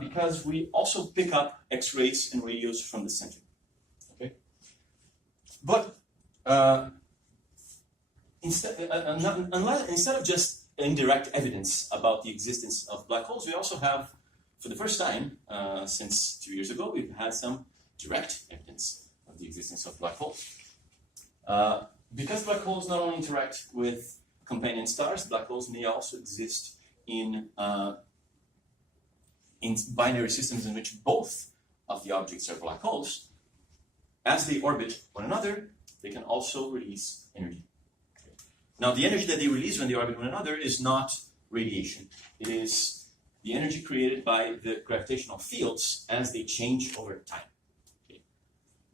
because we also pick up X-rays and radios from the center. Okay, but instead of just indirect evidence about the existence of black holes, we also have, for the first time since 2 years ago, we've had some direct evidence of the existence of black holes. Because black holes not only interact with companion stars, black holes may also exist in binary systems in which both of the objects are black holes. As they orbit one another, they can also release energy. Now, the energy that they release when they orbit one another is not radiation. It is the energy created by the gravitational fields as they change over time. Okay.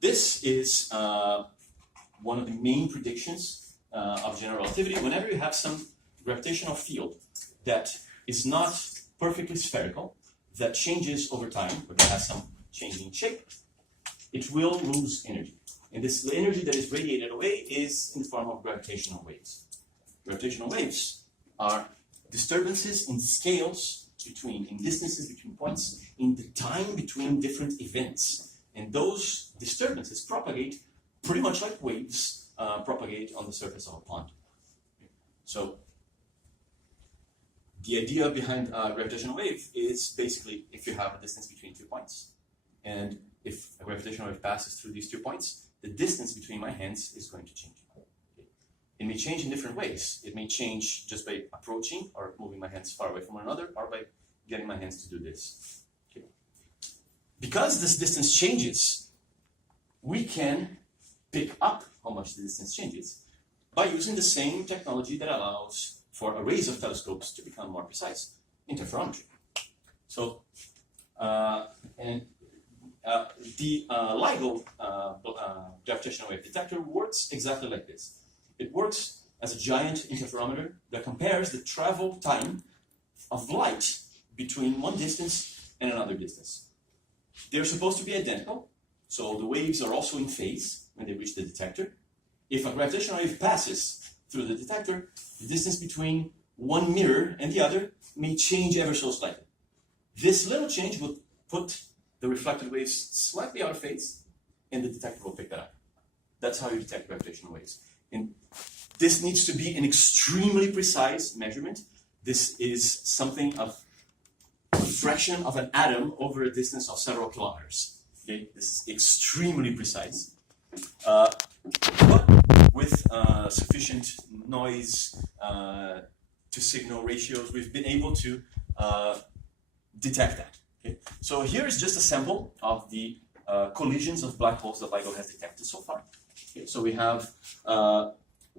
This is one of the main predictions of general relativity. Whenever you have some gravitational field that is not perfectly spherical, that changes over time, or that has some changing shape, it will lose energy. And this energy that is radiated away is in the form of gravitational waves. Gravitational waves are disturbances in scales in distances between points, in the time between different events. And those disturbances propagate pretty much like waves propagate on the surface of a pond. So the idea behind a gravitational wave is basically if you have a distance between 2 points, and if a gravitational wave passes through these 2 points, the distance between my hands is going to change. It may change in different ways. It may change just by approaching or moving my hands far away from one another, or by getting my hands to do this. Okay. Because this distance changes, we can pick up how much the distance changes by using the same technology that allows for arrays of telescopes to become more precise, interferometry. So, the LIGO gravitational wave detector works exactly like this. It works as a giant interferometer that compares the travel time of light between one distance and another distance. They're supposed to be identical, so the waves are also in phase when they reach the detector. If a gravitational wave passes through the detector, the distance between one mirror and the other may change ever so slightly. This little change will put the reflected waves slightly out of phase, and the detector will pick that up. That's how you detect gravitational waves. And this needs to be an extremely precise measurement. This is something of a fraction of an atom over a distance of several kilometers. Okay? This is extremely precise. But with sufficient noise to signal ratios, we've been able to detect that. Okay? So here is just a sample of the collisions of black holes that LIGO has detected so far. Okay, so we have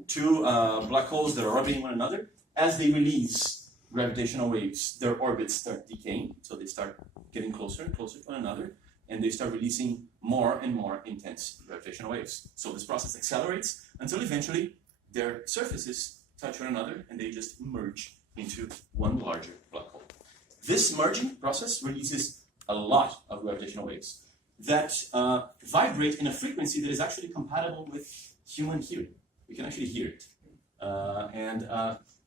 2 black holes that are orbiting one another. As they release gravitational waves, their orbits start decaying, so they start getting closer and closer to one another, and they start releasing more and more intense gravitational waves. So this process accelerates until eventually their surfaces touch one another, and they just merge into one larger black hole. This merging process releases a lot of gravitational waves that vibrate in a frequency that is actually compatible with human hearing. We can actually hear it.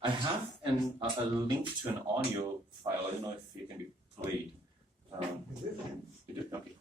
I have a link to an audio file. I don't know if it can be played. Okay.